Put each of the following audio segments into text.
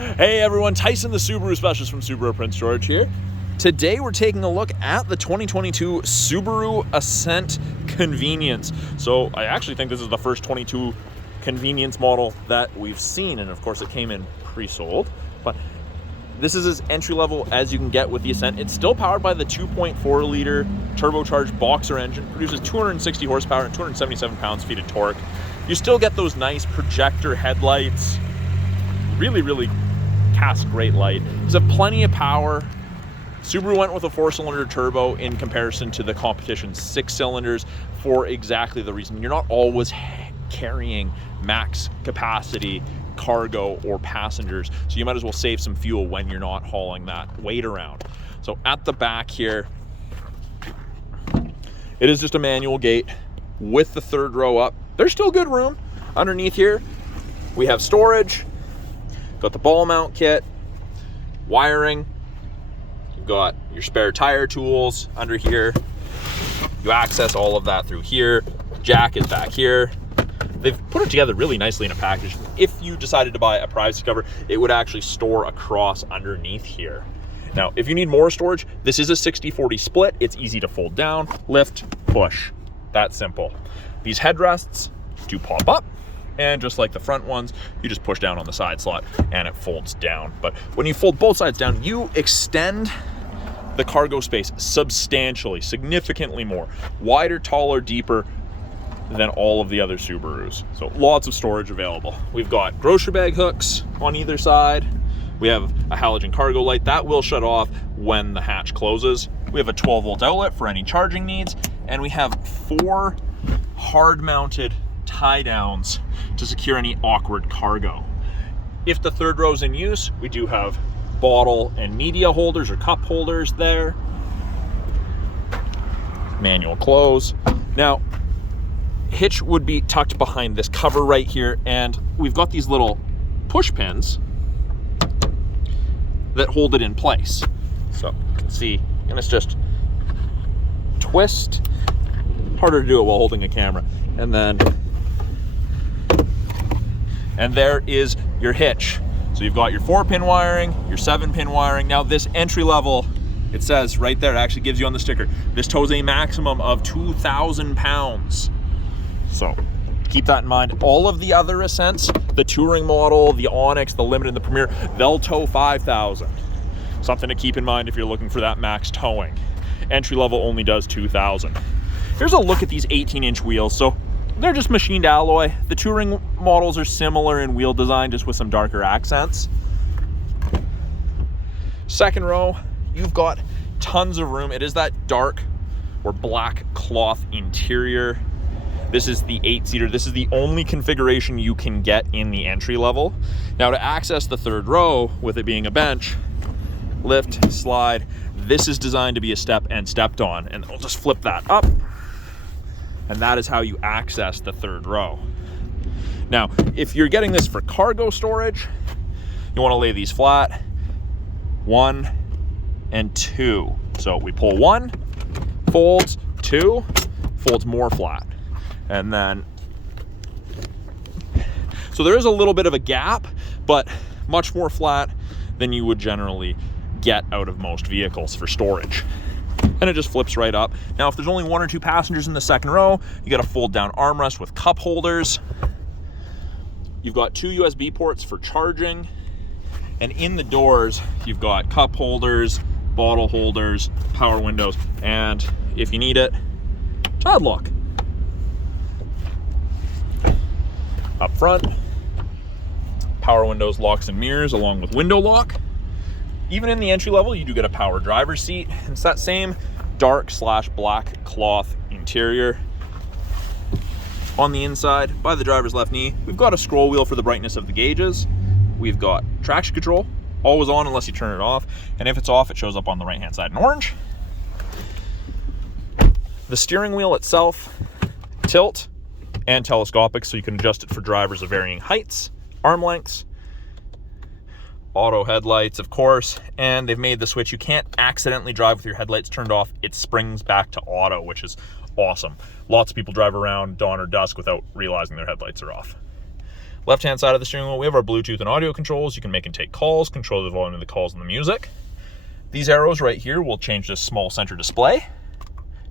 Hey everyone, Tyson the Subaru specialist from Subaru Prince George here. Today we're taking a look at the 2022 Subaru Ascent Convenience. So I actually think this is the first 22 convenience model that we've seen, and of course it came in pre-sold, but this is as entry level as you can get with the Ascent. It's still powered by the 2.4 liter turbocharged boxer engine, produces 260 horsepower and 277 pounds-feet of torque. You still get those nice projector headlights, really cast great light. There's plenty of power. Subaru went with a 4-cylinder turbo in comparison to the competition's 6 cylinders for exactly the reason. You're not always carrying max capacity cargo or passengers, so you might as well save some fuel when you're not hauling that weight around. So at the back here, it is just a manual gate with the third row up. There's still good room underneath here. We have storage. Got the ball mount kit, wiring, you've got your spare tire tools under here. You access all of that through here. Jack is back here. They've put it together really nicely in a package. If you decided to buy a privacy cover, it would actually store across underneath here. Now, if you need more storage, this is a 60-40 split. It's easy to fold down, lift, push. That simple. These headrests do pop up. And just like the front ones, you just push down on the side slot and it folds down. But when you fold both sides down, you extend the cargo space substantially, significantly more. Wider, taller, deeper than all of the other Subarus. So lots of storage available. We've got grocery bag hooks on either side. We have a halogen cargo light that will shut off when the hatch closes. We have a 12-volt outlet for any charging needs. And we have 4 hard-mounted tie downs to secure any awkward cargo. If the third row is in use, we do have bottle and media holders or cup holders there. Manual close. Now, hitch would be tucked behind this cover right here, and we've got these little push pins that hold it in place. So you can see, and it's just twist. Harder to do it while holding a camera. And there is your hitch. So you've got your 4-pin wiring, your 7-pin wiring. Now this entry level, it says right there, it actually gives you on the sticker, this tows a maximum of 2,000 pounds. So keep that in mind. All of the other Ascents, the Touring model, the Onyx, the Limited, and the Premier, they'll tow 5,000. Something to keep in mind if you're looking for that max towing. Entry level only does 2,000. Here's a look at these 18-inch wheels. So they're just machined alloy. The Touring models are similar in wheel design, just with some darker accents. Second row, you've got tons of room. It is that dark or black cloth interior. This is the 8-seater. This is the only configuration you can get in the entry level. Now to access the third row, with it being a bench, lift, slide, this is designed to be a step and stepped on. And I'll just flip that up. And that is how you access the third row. Now, if you're getting this for cargo storage, you want to lay these flat, 1 and 2. So we pull 1, folds, 2, folds more flat. And then, so there is a little bit of a gap, but much more flat than you would generally get out of most vehicles for storage. And it just flips right up. Now, if there's only 1 or 2 passengers in the second row, you got a fold down armrest with cup holders. You've got 2 USB ports for charging. And in the doors, you've got cup holders, bottle holders, power windows, and if you need it, child lock. Up front, power windows, locks and mirrors, along with window lock. Even in the entry level, you do get a power driver's seat. It's that same dark/black cloth interior. On the inside, by the driver's left knee, we've got a scroll wheel for the brightness of the gauges. We've got traction control, always on unless you turn it off. And if it's off, it shows up on the right-hand side in orange. The steering wheel itself, tilt and telescopic, so you can adjust it for drivers of varying heights, arm lengths. Auto headlights, of course, and they've made the switch. You can't accidentally drive with your headlights turned off. It springs back to auto, which is awesome. Lots of people drive around dawn or dusk without realizing their headlights are off. Left-hand side of the steering wheel, we have our Bluetooth and audio controls. You can make and take calls, control the volume of the calls and the music. These arrows right here will change this small center display.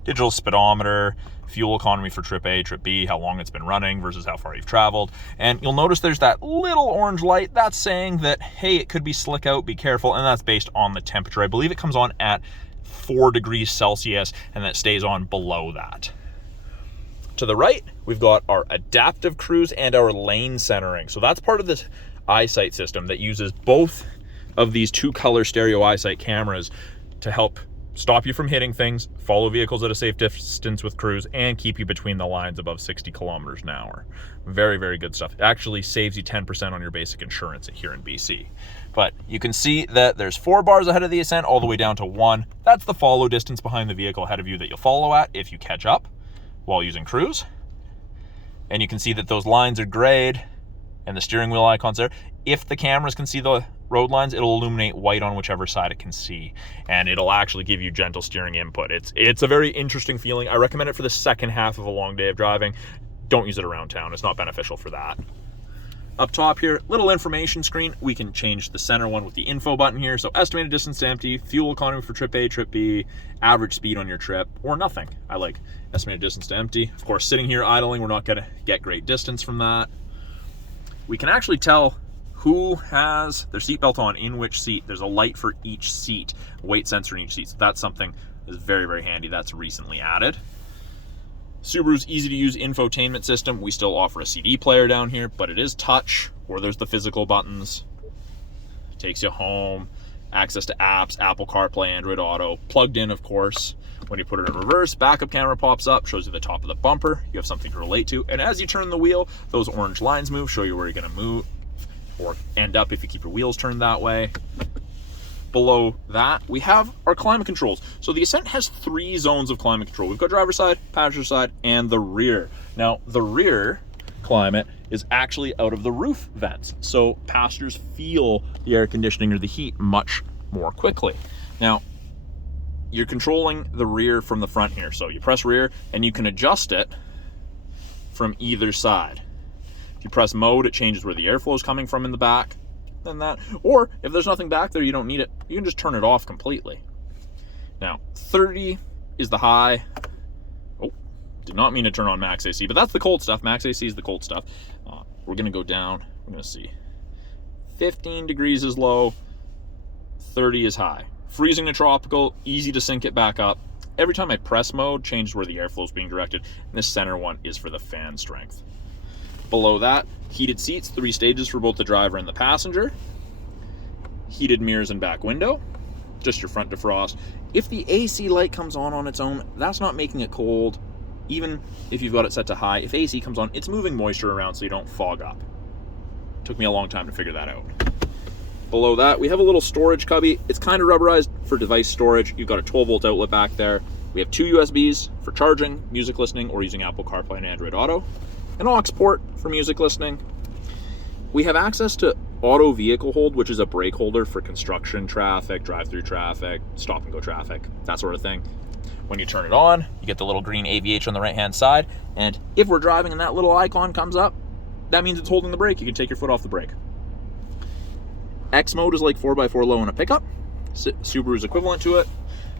Digital speedometer, fuel economy for trip A, trip B, how long it's been running versus how far you've traveled. And you'll notice there's that little orange light. That's saying that, hey, it could be slick out, be careful. And that's based on the temperature. I believe it comes on at 4 degrees Celsius and that stays on below that. To the right, we've got our adaptive cruise and our lane centering. So that's part of this eyesight system that uses both of these 2-color stereo eyesight cameras to help stop you from hitting things, follow vehicles at a safe distance with cruise, and keep you between the lines above 60 kilometers an hour. Very, very good stuff. It actually saves you 10% on your basic insurance here in BC. But you can see that there's 4 bars ahead of the Ascent all the way down to 1. That's the follow distance behind the vehicle ahead of you that you'll follow at if you catch up while using cruise. And you can see that those lines are grayed and the steering wheel icon's there. If the cameras can see the road lines, it'll illuminate white on whichever side it can see, and it'll actually give you gentle steering input. It's a very interesting feeling. I recommend it for the second half of a long day of driving. Don't use it around town. It's not beneficial for that. Up top here, little information screen. We can change the center one with the info button here. So estimated distance to empty, fuel economy for trip A, trip B, average speed on your trip, or nothing. I like estimated distance to empty. Of course, sitting here idling, we're not gonna get great distance from that. We can actually tell who has their seatbelt on in which seat. There's a light for each seat, weight sensor in each seat. So that's something that's very, very handy. That's recently added. Subaru's easy to use infotainment system. We still offer a CD player down here, but it is touch, or there's the physical buttons. Takes you home, access to apps, Apple CarPlay, Android Auto, plugged in, of course. When you put it in reverse, backup camera pops up, shows you the top of the bumper. You have something to relate to. And as you turn the wheel, those orange lines move, show you where you're gonna move or end up if you keep your wheels turned that way. Below that, we have our climate controls. So the Ascent has 3 zones of climate control. We've got driver's side, passenger side, and the rear. Now, the rear climate is actually out of the roof vents. So passengers feel the air conditioning or the heat much more quickly. Now, you're controlling the rear from the front here. So you press rear and you can adjust it from either side. If you press mode, it changes where the airflow is coming from in the back. Than that, or if there's nothing back there, you don't need it, you can just turn it off completely. Now 30 is the high. Oh, did not mean to turn on max AC, but that's the cold stuff. Max AC is the cold stuff. We're gonna go down. We're gonna see 15 degrees is low, 30 is high. Freezing to tropical, easy to sync it back up. Every time I press mode, changes where the airflow is being directed, and this center one is for the fan strength. Below that, heated seats, 3 stages for both the driver and the passenger. Heated mirrors and back window, just your front defrost. If the AC light comes on its own, that's not making it cold. Even if you've got it set to high, if AC comes on, it's moving moisture around so you don't fog up. Took me a long time to figure that out. Below that, we have a little storage cubby. It's kind of rubberized for device storage. You've got a 12-volt outlet back there. We have 2 USBs for charging, music listening, or using Apple CarPlay and Android Auto. An aux port for music listening. We have access to auto vehicle hold, which is a brake holder for construction traffic, drive-through traffic, stop and go traffic, that sort of thing. When you turn it on, you get the little green AVH on the right-hand side, and if we're driving and that little icon comes up, that means it's holding the brake. You can take your foot off the brake. X mode is like 4x4 low in a pickup. Subaru's equivalent to it.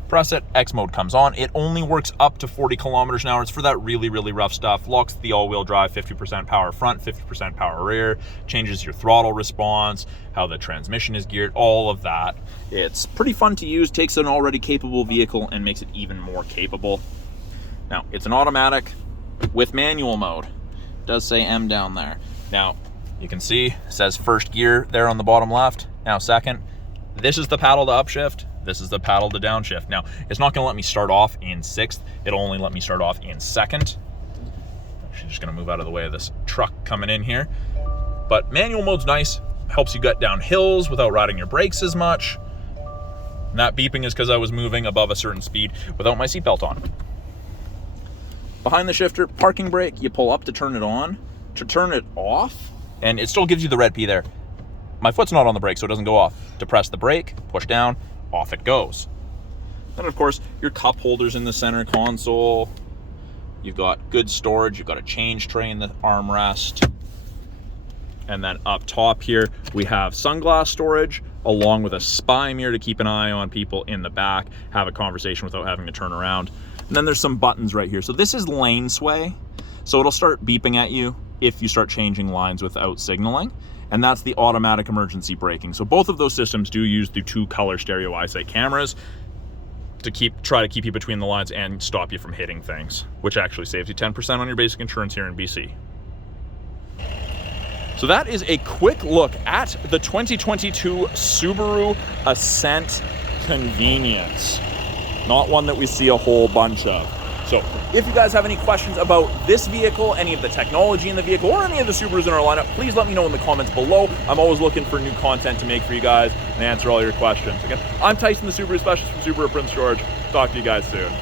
Press it, X mode comes on. It only works up to 40 kilometers an hour. It's for that really, really rough stuff. Locks the all-wheel drive, 50% power front, 50% power rear. Changes your throttle response, how the transmission is geared, all of that. It's pretty fun to use, takes an already capable vehicle and makes it even more capable. Now, it's an automatic with manual mode. It does say M down there. Now, you can see it says first gear there on the bottom left. Now second. This is the paddle to upshift. This is the paddle to downshift. Now, it's not gonna let me start off in 6th. It'll only let me start off in 2nd. Actually, just gonna move out of the way of this truck coming in here. But manual mode's nice. Helps you get down hills without riding your brakes as much. And that beeping is because I was moving above a certain speed without my seatbelt on. Behind the shifter, parking brake, you pull up to turn it on. To turn it off, and it still gives you the red P there. My foot's not on the brake, so it doesn't go off. To press the brake, push down, off it goes. Then, of course, your cup holders in the center console. You've got good storage. You've got a change tray in the armrest. And then up top here, we have sunglass storage, along with a spy mirror to keep an eye on people in the back, have a conversation without having to turn around. And then there's some buttons right here. So this is lane sway. So it'll start beeping at you if you start changing lines without signaling. And that's the automatic emergency braking. So both of those systems do use the 2 color stereo eyesight cameras to try to keep you between the lines and stop you from hitting things, which actually saves you 10% on your basic insurance here in BC. So that is a quick look at the 2022 Subaru Ascent Convenience. Not one that we see a whole bunch of. So if you guys have any questions about this vehicle, any of the technology in the vehicle, or any of the Subarus in our lineup, please let me know in the comments below. I'm always looking for new content to make for you guys and answer all your questions. Again, I'm Tyson, the Subaru specialist from Subaru Prince George. Talk to you guys soon.